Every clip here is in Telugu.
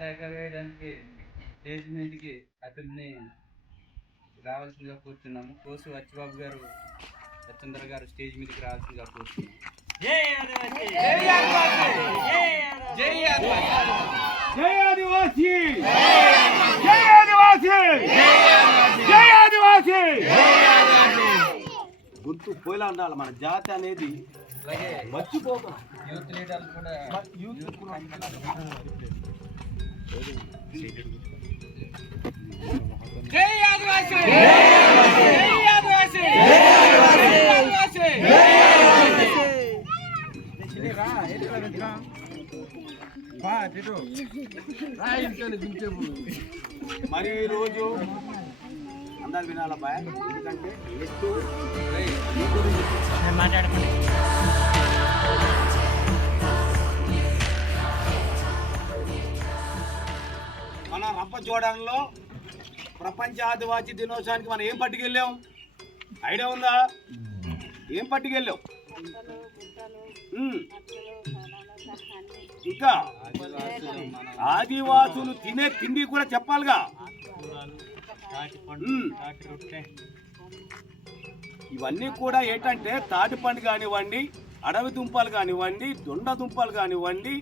పాట వేయడానికి స్టేజ్ మీదకి అతన్ని రావాల్సిందిగా కూర్చున్నాము. కోసు వచ్చిబాబు గారు, సత్యేంద్ర గారు స్టేజ్ మీదకి రావాల్సిందిగా కూర్చున్నాము. జై ఆదివాసీ, జై ఆదివాసీ, జై ఆదివాసీ, జై ఆదివాసీ, జై ఆదివాసీ. గుర్తు పోయిలా ఉండాలి. మన జాతి అనేది అలాగే మర్చిపోతాం. యూత్ లీడర్లు కూడా జై ఆదివాసీ, జై ఆదివాసీ, జై ఆదివాసీ. మరి ఈరోజు అందరు వినాలా బాయ్, ఎందుకంటే ఎత్తు మాట్లాడుకోండి. మన రంపచోడవరంలో ప్రపంచ ఆదివాసీ దినోత్సవానికి మనం ఏం పట్టుకెళ్ళాం? ఐడియా ఉందా? ఏం పట్టుకెళ్ళాం? ఇంకా ఆదివాసులు తినే తిండి కూడా చెప్పాలిగా. ఇవన్నీ కూడా ఏంటంటే తాటిపండు కానివ్వండి, అడవి దుంపలు కానివ్వండి, దొండ దుంపలు కానివ్వండి,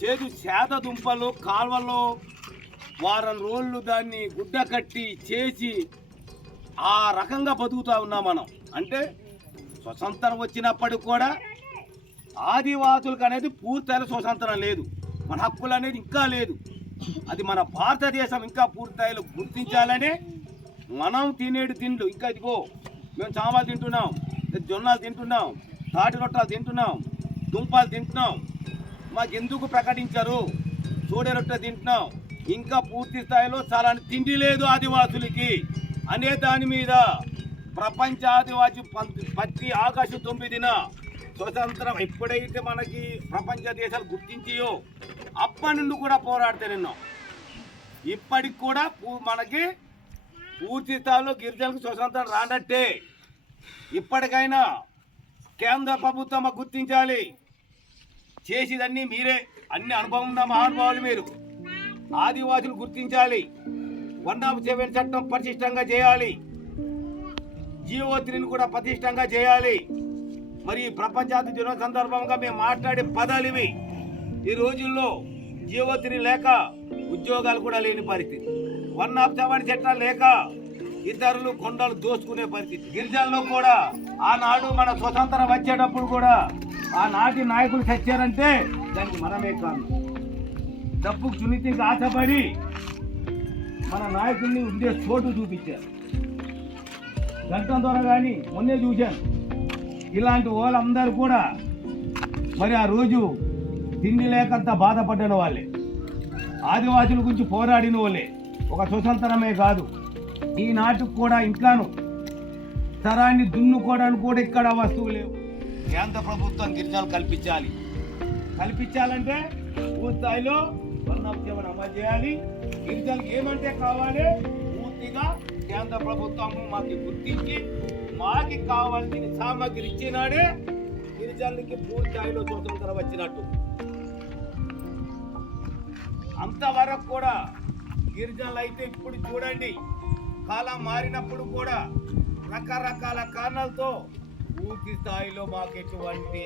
చేద దుంపలు కాల్వలో వారం రోజులు దాన్ని గుడ్డ కట్టి చేసి ఆ రకంగా బతుకుతూ ఉన్నాం మనం. అంటే స్వతంత్రం వచ్చినప్పటికి కూడా ఆదివాసులకు అనేది పూర్తిగా స్వతంత్రం లేదు, మన హక్కులు అనేది ఇంకా లేదు. అది మన భారతదేశం ఇంకా పూర్తిస్థాయిలో గుర్తించాలని మనం తినేడు తిండ్లు ఇంకా ఇదిగో మేము చామాలు తింటున్నాం, జొన్నలు తింటున్నాం, తాటి రొట్టెలు తింటున్నాం, దుంపలు తింటున్నాం. మాకు ఎందుకు ప్రకటించారు? సోడే రొట్టె తింటున్నాం. ఇంకా పూర్తి స్థాయిలో చాలా తిండి లేదు ఆదివాసులకి అనే దాని మీద ప్రపంచ ఆదివాసీ ప్రతి ఆగస్టు 9న స్వతంత్రం ఎప్పుడైతే మనకి ప్రపంచ దేశాలు గుర్తించాయో అప్పటి నుండి కూడా పోరాడితే నిన్నాం. ఇప్పటికి కూడా మనకి పూర్తి స్థాయిలో గిరిజనులకు స్వతంత్రం రానట్టే. ఇప్పటికైనా కేంద్ర ప్రభుత్వం గుర్తించాలి. చేసేదన్నీ మీరే, అన్ని అనుభవం ఉన్న మహానుభావులు మీరు. ఆదివాసులు గుర్తించాలి. 107 చట్టం పటిష్టంగా చేయాలి. జీవో3ని కూడా పటిష్టంగా చేయాలి. మరి ప్రపంచ దినోత్సవం సందర్భంగా మేము మాట్లాడే పదాలు ఇవి. ఈ రోజుల్లో జీవో3 లేక ఉద్యోగాలు కూడా లేని పరిస్థితి, 107 చట్టాలు లేక ఇతరులు కొండలు దోచుకునే పరిస్థితి. గిరిజనులు కూడా ఆనాడు మన స్వతంత్రం వచ్చేటప్పుడు కూడా ఆనాటి నాయకులు చచ్చారంటే దానికి మనమే కారణం. డబ్బుకు సున్నితికి ఆశపడి మన నాయకుల్ని ఉండే చోటు చూపించారు. గంటం ద్వారా కానీ మొన్నే చూశాను. ఇలాంటి వాళ్ళందరూ కూడా మరి ఆ రోజు తిండి లేకంత బాధపడిన వాళ్ళే, ఆదివాసుల గురించి పోరాడిన వాళ్ళే. ఒక స్వతంత్రమే కాదు, ఈనాటికి కూడా ఇంట్లోనూ తరాన్ని దున్నుకోవడానికి కూడా ఇక్కడ వస్తువు లేవు. కేంద్ర ప్రభుత్వం గిరిజనులు కల్పించాలంటే పూర్తిస్థాయిలో 107 అమలు చేయాలి. గిరిజనులకు ఏమంటే కావాలి? పూర్తిగా కేంద్ర ప్రభుత్వం మాకు గుర్తించి మాకి కావాల్సిన సామగ్రి ఇచ్చినాడే గిరిజనులకి పూర్తిస్థాయిలో స్వతంత్రం వచ్చినట్టు. అంతవరకు కూడా గిరిజనులు అయితే ఇప్పుడు చూడండి, కాలం మారినప్పుడు కూడా రకరకాల కారణాలతో పూర్తి స్థాయిలో మాకు ఎటువంటి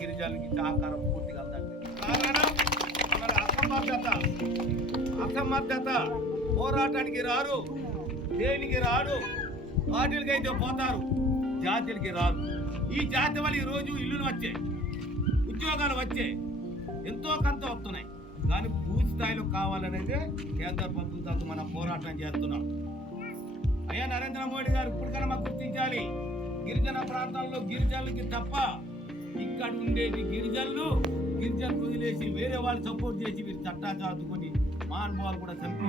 గిరిజనులకి సహకారం పూర్తిగా అందండి. కారణం మన అసమర్థత. పోరాటానికి రారు, దేనికి రారు, పార్టీలకైతే పోతారు, జాతులకి రారు. ఈ జాతి వల్ల ఈరోజు ఇల్లులు వచ్చాయి, ఉద్యోగాలు వచ్చాయి, ఎంతో కొంత వస్తున్నాయి. కానీ పూర్తి స్థాయిలో కావాలనేది కేంద్ర ప్రభుత్వంతో మనం పోరాటం చేస్తున్నాం. అయ్యా నరేంద్ర మోడీ గారు ఇప్పటికైనా మాకు గుర్తించాలి. గిరిజన ప్రాంతాల్లో గిరిజనులకి తప్ప ఇక్కడ ఉండేది గిరిజనులు వదిలేసి వేరే వాళ్ళు సపోర్ట్ చేసి వీరు చట్టా చాదుకొని మహానుభావాలు కూడా చంపి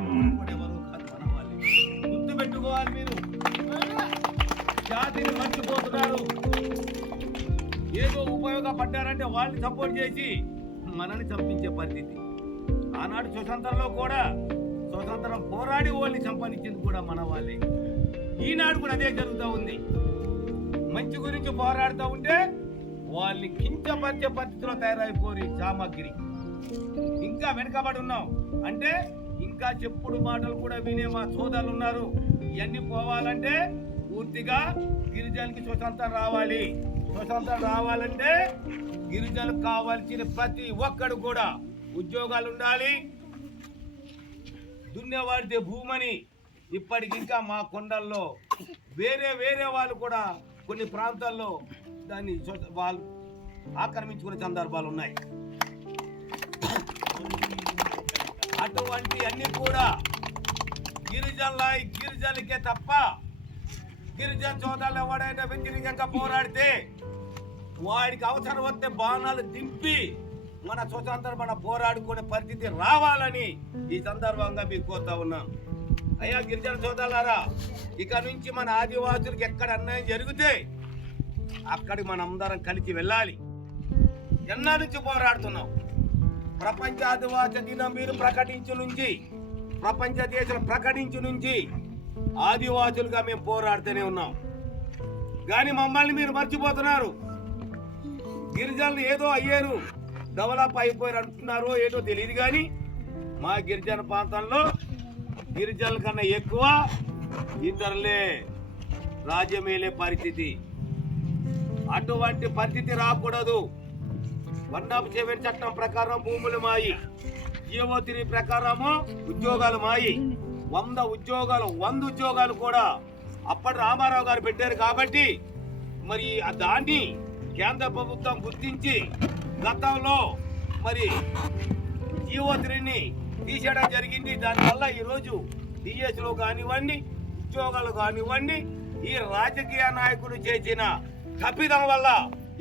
ఎవరు కాదు మన వాళ్ళు. గుర్తు పెట్టుకోవాలి, మీరు జాతిని మర్చిపోతున్నారు. ఏదో ఉపయోగపడ్డారంటే వాళ్ళని సపోర్ట్ చేసి మనల్ని చంపించే పరిస్థితి. ఆనాడు స్వతంత్రంలో కూడా స్వతంత్రం పోరాడి వాళ్ళని సంపాదించింది కూడా మన వాళ్ళే. ఈనాడు కూడా అదే జరుగుతూ ఉంది. మంచి గురించి పోరాడుతూ ఉంటే వాళ్ళని కించపరిచే పరిస్థితిలో తయారైపోయి సామగ్రి ఇంకా వెనుకబడి ఉన్నాం అంటే ఇంకా చెప్పుడు మాటలు కూడా వినే మా సోదరులు ఉన్నారు. ఇవన్నీ పోవాలంటే పూర్తిగా గిరిజనులకి స్వతంత్రం రావాలి. స్వతంత్రం రావాలంటే గిరిజనులకు కావాల్సిన ప్రతి ఒక్కడు కూడా ఉద్యోగాలు ఉండాలి. దున్నేవాడితే భూమని ఇప్పటికి ఇంకా మా కొండల్లో వేరే వాళ్ళు కూడా కొన్ని ప్రాంతాల్లో దాన్ని వాళ్ళు ఆక్రమించుకునే సందర్భాలు ఉన్నాయి. అటువంటి అన్ని కూడా గిరిజనులకే తప్ప గిరిజన సోదరులు ఎవడైనా వ్యతిరేకంగా పోరాడితే వాడికి అవసరం వస్తే బాణాలు దింపి మన స్వతంత్రం మన పోరాడుకునే పరిస్థితి రావాలని ఈ సందర్భంగా మీకు కోరుతా ఉన్నాను. అయ్యా గిరిజన సోదరులారా, ఇక నుంచి మన ఆదివాసులకు ఎక్కడ అన్యాయం జరిగితే అక్కడికి మనం అందరం కలిసి వెళ్ళాలి. ఎన్నా నుంచి పోరాడుతున్నాం. ప్రపంచ ఆదివాసీ దినం మీరు ప్రకటించు నుంచి, ప్రపంచ దేశం ప్రకటించు నుంచి ఆదివాసులుగా మేము పోరాడుతూనే ఉన్నాం. కానీ మమ్మల్ని మీరు మర్చిపోతున్నారు. గిరిజనులు ఏదో అయ్యారు, డెవలప్ అయిపోయారు అంటున్నారో ఏదో తెలియదు. కానీ మా గిరిజన ప్రాంతంలో గిరిజనుల కన్నా ఎక్కువ ఇతరులే రాజ్యమేలే పరిస్థితి. అటువంటి పరిస్థితి రాకూడదు. 107 చట్టం ప్రకారం భూములు మాయి, జీవో 3 ప్రకారము ఉద్యోగాలు మాయి. 100 ఉద్యోగాలు కూడా అప్పటి రామారావు గారు పెట్టారు. కాబట్టి మరి దాన్ని కేంద్ర ప్రభుత్వం గుర్తించి గతంలో మరి జీవో 3ని తీసేయడం జరిగింది. దానివల్ల ఈరోజు డిఎస్లో కానివ్వండి, ఉద్యోగాలు కానివ్వండి, ఈ రాజకీయ నాయకులు చేసిన తప్పిదం వల్ల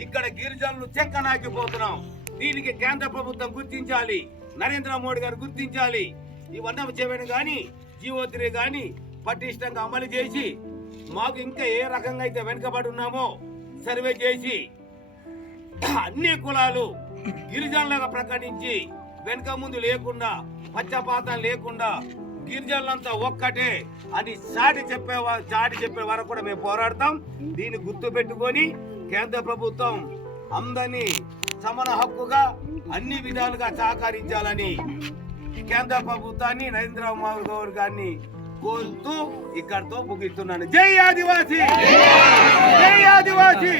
ఇక్కడ గిరిజనులు చెంకనాకిపోతున్నాం. దీనికి కేంద్ర ప్రభుత్వం గుర్తించాలి, నరేంద్ర మోడీ గారు గుర్తించాలి. ఈ 107 కానీ జీవో 3 కానీ పటిష్టంగా అమలు చేసి మాకు ఇంకా ఏ రకంగా అయితే వెనుకబడి ఉన్నామో సర్వే చేసి అన్ని కులాలు గిరిజనులుగా ప్రకటించి వెనుక ముందు లేకుండా పచ్చపాతం లేకుండా గిరిజనులంతా ఒక్కటే అని చాటి చెప్పే వరకు కూడా మేము పోరాడతాం. దీన్ని గుర్తు పెట్టుకొని కేంద్ర ప్రభుత్వం అందరినీ సమాన హక్కుగా అన్ని విధాలుగా సహకరించాలని కేంద్ర ప్రభుత్వాన్ని నరేంద్ర మోడీ గారిని కోరుతూ ఇక్కడితో ముగిస్తున్నాను. జై ఆదివాసీ, జై ఆదివాసీ,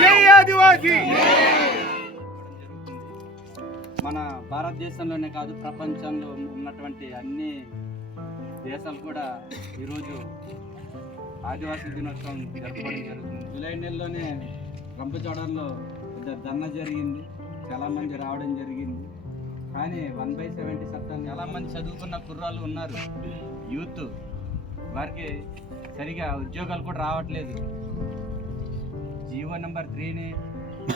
జై ఆదివాసీ. మన భారతదేశంలోనే కాదు, ప్రపంచంలో ఉన్నటువంటి అన్ని దేశాలు కూడా ఈరోజు ఆదివాసీ దినోత్సవం జరుపుకోవడం జరుగుతుంది. జూలై నెలలోనే రంపచోడవరంలో ధర్నా జరిగింది, చాలామంది రావడం జరిగింది. కానీ 1/70 చట్టాన్ని చాలామంది చదువుకున్న కుర్రాళ్ళు ఉన్నారు, యూత్, వారికి సరిగా ఉద్యోగాలు కూడా రావట్లేదు. జీవో నెంబర్ 3ని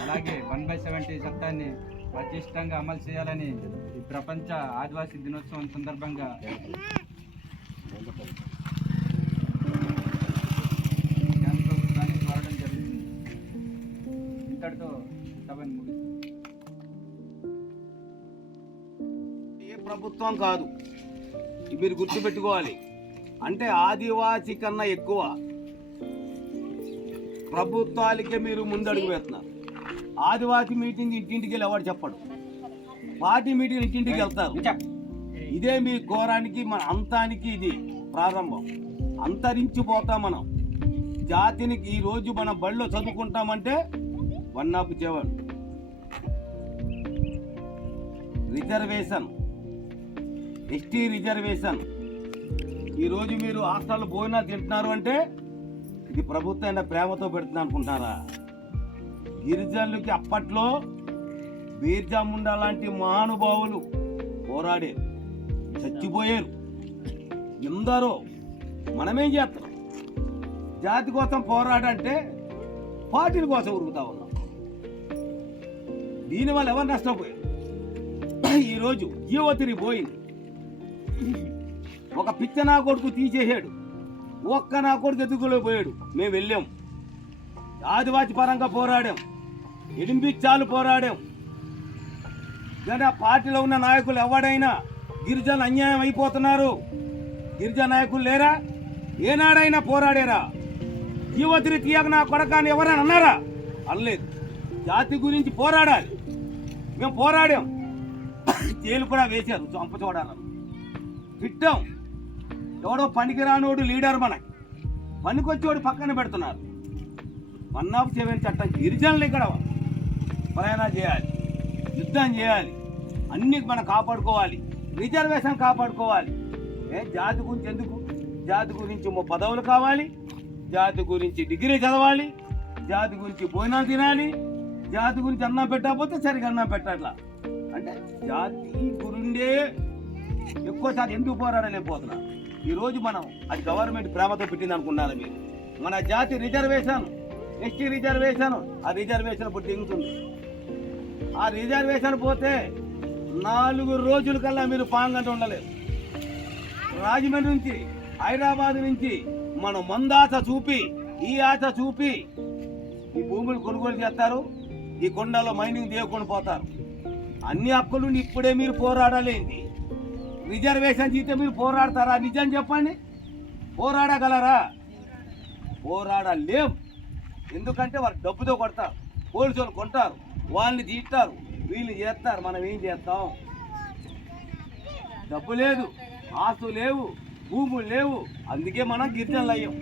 అలాగే 1/70 చట్టాన్ని పటిష్టంగా అమలు చేయాలని ఈ ప్రపంచ ఆదివాసీ దినోత్సవం సందర్భంగా కేంద్ర ప్రభుత్వాన్ని కోరడం జరుగుతుంది. ఇంతటితో సభను ముగిస్తుంది. ఏ ప్రభుత్వం కాదు, మీరు గుర్తుపెట్టుకోవాలి. అంటే ఆదివాసీ కన్నా ఎక్కువ ప్రభుత్వాలకే మీరు ముందడుగు వేస్తున్నారు. ఆదివాసీ మీటింగ్ ఇంటింటికి వెళ్ళి ఎవరు చెప్పడు, పార్టీ మీటింగ్ ఇంటింటికి వెళ్తారు. ఇదే మీ ఘోరానికి మన అంతానికి ఇది ప్రారంభం. అంతరించిపోతాం మనం. జాతినికి ఈ రోజు మనం బడిలో చదువుకుంటామంటే 107 రిజర్వేషన్, ఎస్టీ రిజర్వేషన్. ఈరోజు మీరు హాస్టల్ భోజనాలు తింటున్నారు అంటే ఇది ప్రభుత్వం ప్రేమతో పెడుతుంది అనుకుంటారా? గిరిజనులకి అప్పట్లో బీర్జా ముండా లాంటి మహానుభావులు పోరాడారు, చచ్చిపోయారు. ఎందరో మనమేం చేస్తాం? జాతి కోసం పోరాడంటే పార్టీల కోసం ఉరుకుతా ఉన్నాం. దీనివల్ల ఎవరు నష్టపోయారు? ఈరోజు జీవో 3 పోయింది. ఒక పిచ్చ నా కొడుకు తీసేసాడు, ఒక్క నా కొడుకు ఎదుగులో పోయాడు. మేము వెళ్ళాం, ఆదివాసి పరంగా పోరాడాం, ఎడింపించాలు పోరాడాం. కానీ ఆ పార్టీలో ఉన్న నాయకులు ఎవడైనా గిరిజన అన్యాయం అయిపోతున్నారు, గిరిజన నాయకులు లేరా? ఏనాడైనా పోరాడారా? జీవో 3 తీయక నా కొడకాన్ని ఎవరైనా అన్నారా? అనలేదు. జాతి గురించి పోరాడాలి, మేము పోరాడాం. జైలు కూడా వేశారు చంప చూడాలని తిట్టాం. ఎవడో పనికిరానోడు లీడర్ మనకి పనికొచ్చేవాడు పక్కన పెడుతున్నారు. 107 చట్టం గిరిజనులు ఇక్కడ ప్రయాణం చేయాలి, యుద్ధం చేయాలి, అన్ని మనం కాపాడుకోవాలి, రిజర్వేషన్ కాపాడుకోవాలి. జాతి గురించి ఎందుకు? జాతి గురించి పదవులు కావాలి, జాతి గురించి డిగ్రీ చదవాలి, జాతి గురించి భోజనం తినాలి, జాతి గురించి అన్నం పెట్టకపోతే సరిగా అన్నం పెట్టట్లా. అంటే జాతి గురిండే ఎక్కువసారి ఎందుకు పోరాడలేకపోతున్నారు? ఈరోజు మనం అది గవర్నమెంట్ ప్రేమతో పెట్టింది అనుకున్నారు మీరు. మన జాతి రిజర్వేషన్, ఎస్టీ రిజర్వేషన్, ఆ రిజర్వేషన్ ఇప్పుడు దిగుతుంది. ఆ రిజర్వేషన్ పోతే 4 రోజుల కల్లా మీరు పాంగంట ఉండలేరు. రాజమండ్రి నుంచి, హైదరాబాద్ నుంచి మనం మందాస చూపి, ఈ ఆశ చూపి ఈ భూములు కొనుగోలు చేస్తారు, ఈ కొండలో మైనింగ్ దేవుకొని పోతారు. అన్ని హక్కులు ఇప్పుడే మీరు పోరాడలేంది. రిజర్వేషన్ చేస్తే మీరు పోరాడతారా? నిజం చెప్పండి, పోరాడగలరా? పోరాడలేం. ఎందుకంటే వాళ్ళు డబ్బుతో కొడతారు, పోలీసులు కొంటారు, వాళ్ళని తీస్తారు, వీళ్ళు చేస్తారు. మనం ఏం చేస్తాం? డబ్బు లేదు, ఆస్తులు లేవు, భూములు లేవు. అందుకే మనం గిరిజనులు అయ్యాం.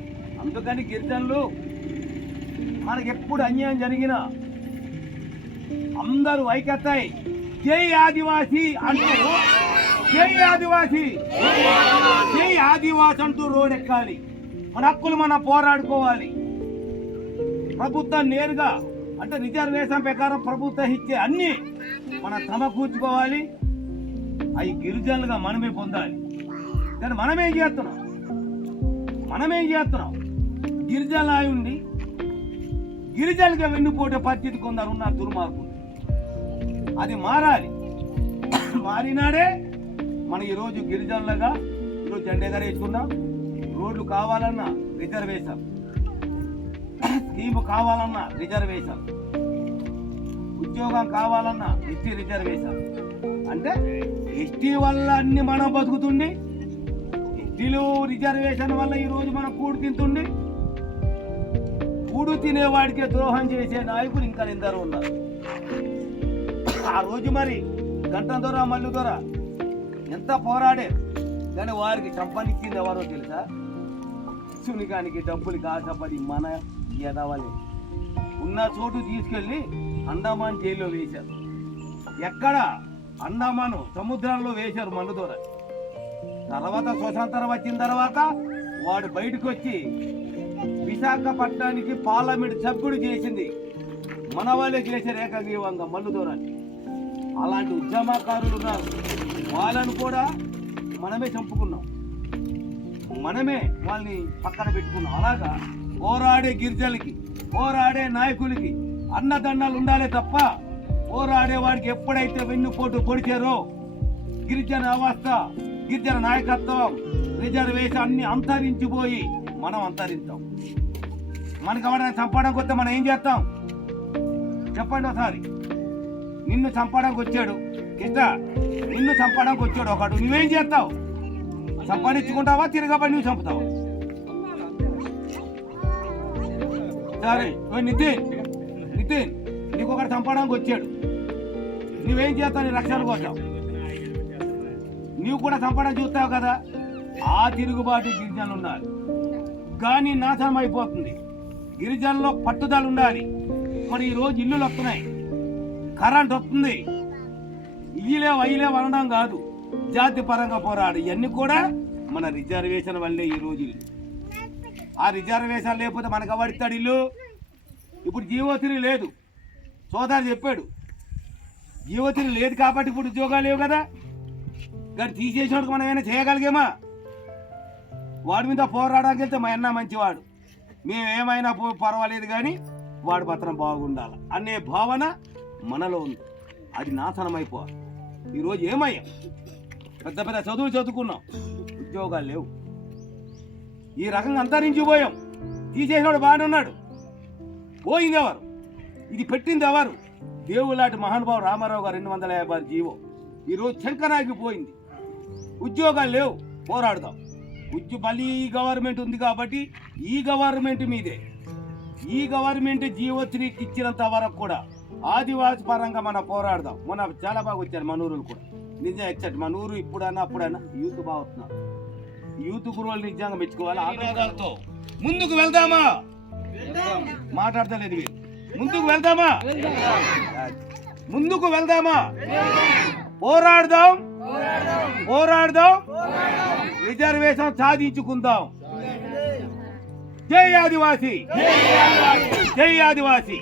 అందుకని గిరిజనులు మనకి ఎప్పుడు అన్యాయం జరిగినా అందరూ ఐక్యతాయి జై ఆదివాసీ అంటూ, జై ఆదివాసీ, జై ఆదివాసి అంటూ రోడ్ ఎక్కాలి. మన హక్కులు మనం పోరాడుకోవాలి. ప్రభుత్వం నేరుగా అంటే రిజర్వేషన్ ప్రకారం ప్రభుత్వం ఇచ్చే అన్ని మనం సమకూర్చుకోవాలి. అవి గిరిజనులుగా మనమే పొందాలి. కానీ మనమేం చేస్తున్నాం? గిరిజనులు అయి ఉండి గిరిజనులుగా వెన్నుపోటే పరిస్థితి కొందరు ఉన్నారు దుర్మార్గులు. అది మారాలి. మారినాడే మనం ఈరోజు గిరిజనులుగా ఈరోజు జెండా ఎగరేసుకున్నాం. రోడ్లు కావాలన్నా రిజర్వేషన్, స్కీమ్ కావాలన్నా రిజర్వేషన్, ఉద్యోగం కావాలన్నా ఎస్టీ రిజర్వేషన్. అంటే ఎస్టీ వల్ల అన్ని మనం బతుకుతుంది, ఎస్టీలు రిజర్వేషన్ వల్ల ఈరోజు మనం కూడు తింటుంది. కూడు తినేవాడికే ద్రోహం చేసే నాయకులు ఇంకా ఎందరో ఉన్నారు. ఆ రోజు మరి గంట దొర మల్లు దొర ఎంత పోరాడారు, కానీ వారికి చంపనిచ్చింది ఎవరో తెలుసా? సునికానికి డబ్బులకి ఆశపడి మన ఎదవలే ఉన్న చోటు తీసుకెళ్ళి అండమాన్ జైల్లో వేశారు. ఎక్కడ? అండమాను సముద్రంలో వేశారు మల్లు దొర. తర్వాత స్వతంత్రం వచ్చిన తర్వాత వాడు బయటకు వచ్చి విశాఖపట్నానికి పార్లమెంట్ సభ్యుడు చేసింది మన వాళ్ళే చేశారు ఏకగ్రీవంగా మల్లు దొరని. అలాంటి ఉద్యమకారులు ఉన్నారు. వాళ్ళను కూడా మనమే చంపుకున్నాం, మనమే వాళ్ళని పక్కన పెట్టుకున్నాం. అలాగా పోరాడే గిరిజనులకి, పోరాడే నాయకులకి అన్నదండాలు ఉండాలి తప్ప పోరాడే వాడికి ఎప్పుడైతే వెన్నుపోటు పొడిచారో గిరిజన అవస్థ, గిరిజన నాయకత్వం, రిజర్వేషన్ అన్ని అంతరించిపోయి మనం అంతరిస్తాం. మనకి ఎవరైనా చంపడానికి వస్తే మనం ఏం చేస్తాం చెప్పండి ఒకసారి? నిన్ను చంపడానికి వచ్చాడు కిష్ట, నిన్ను చంపడానికి వచ్చాడు ఒకడు, నువ్వేం చేస్తావు? సంపాదించుకుంటావా, తిరగబడి నువ్వు చంపుతావా? సరే నితిన్, నీకు ఒకటి చంపడానికి వచ్చాడు, నువ్వేం చేస్తావు? నీ రక్షణ కోసం నీవు కూడా చంపడానికి చూస్తావు కదా. ఆ తిరుగుబాటు గిరిజనులు ఉండాలి. కానీ నాశనం అయిపోతుంది. గిరిజనుల్లో పట్టుదల ఉండాలి. మరి ఈరోజు ఇల్లులు వస్తున్నాయి, కరెంట్ వస్తుంది, ఇయ్యలేవు అయ్యలేవు అనడం కాదు, జాతి పరంగా పోరాడు. ఇవన్నీ కూడా మన రిజర్వేషన్ వల్లే ఈరోజు ఇల్లు. ఆ రిజర్వేషన్ లేకపోతే మనకు ఎవడిస్తాడు ఇల్లు? ఇప్పుడు జీవోత్రి లేదు, సోదరు చెప్పాడు. జీవోత్రి లేదు కాబట్టి ఇప్పుడు ఉద్యోగాలు లేవు కదా. కానీ తీసేసినోడికి మనం ఏమైనా చేయగలిగామా? వాడి మీద పోరాడడానికి వెళ్తే మా అన్న మంచివాడు, మేమేమైనా పర్వాలేదు, కానీ వాడు పత్రం బాగుండాలి అనే భావన మనలో ఉంది. అది నాశనం అయిపోవాలి. ఈరోజు ఏమయ్యాం? పెద్ద పెద్ద చదువులు చదువుకున్నాం, ఉద్యోగాలు లేవు. ఈ రకంగా అంతరించిపోయాం. తీసేసినోడు బాగానే ఉన్నాడు, పోయింది ఎవరు? ఇది పెట్టింది ఎవరు? దేవుడు లాంటి మహానుభావు రామారావు గారు 256 జీవో ఈరోజు శంకరాకి పోయింది. ఉద్యోగాలు లేవు, పోరాడుతాం. మళ్ళీ ఈ గవర్నమెంట్ ఉంది కాబట్టి ఈ గవర్నమెంట్ మీదే ఈ గవర్నమెంట్ జీవోత్రికి ఇచ్చినంత వరకు కూడా ఆదివాసి పరంగా మనం పోరాడదాం. మన చాలా బాగా వచ్చారు మన ఊరు కూడా, నిజం ఎక్సెప్ట్ మన ఊరు ఇప్పుడన్నా అప్పుడన్నా యూత్ బాగా వస్తున్నారు. యూత్ గురువులు నిజంగా మెచ్చుకోవాలి. ఆనందాలతో ముందుకు వెళ్దామా? మాట్లాడతలేదు మీరు. ముందుకు వెళ్దామా? ముందుకు వెళ్దామా? పోరాడదాం, పోరాడదాం, రిజర్వేషన్ సాధించుకుందాం. జై ఆదివాసి, జై ఆదివాసి.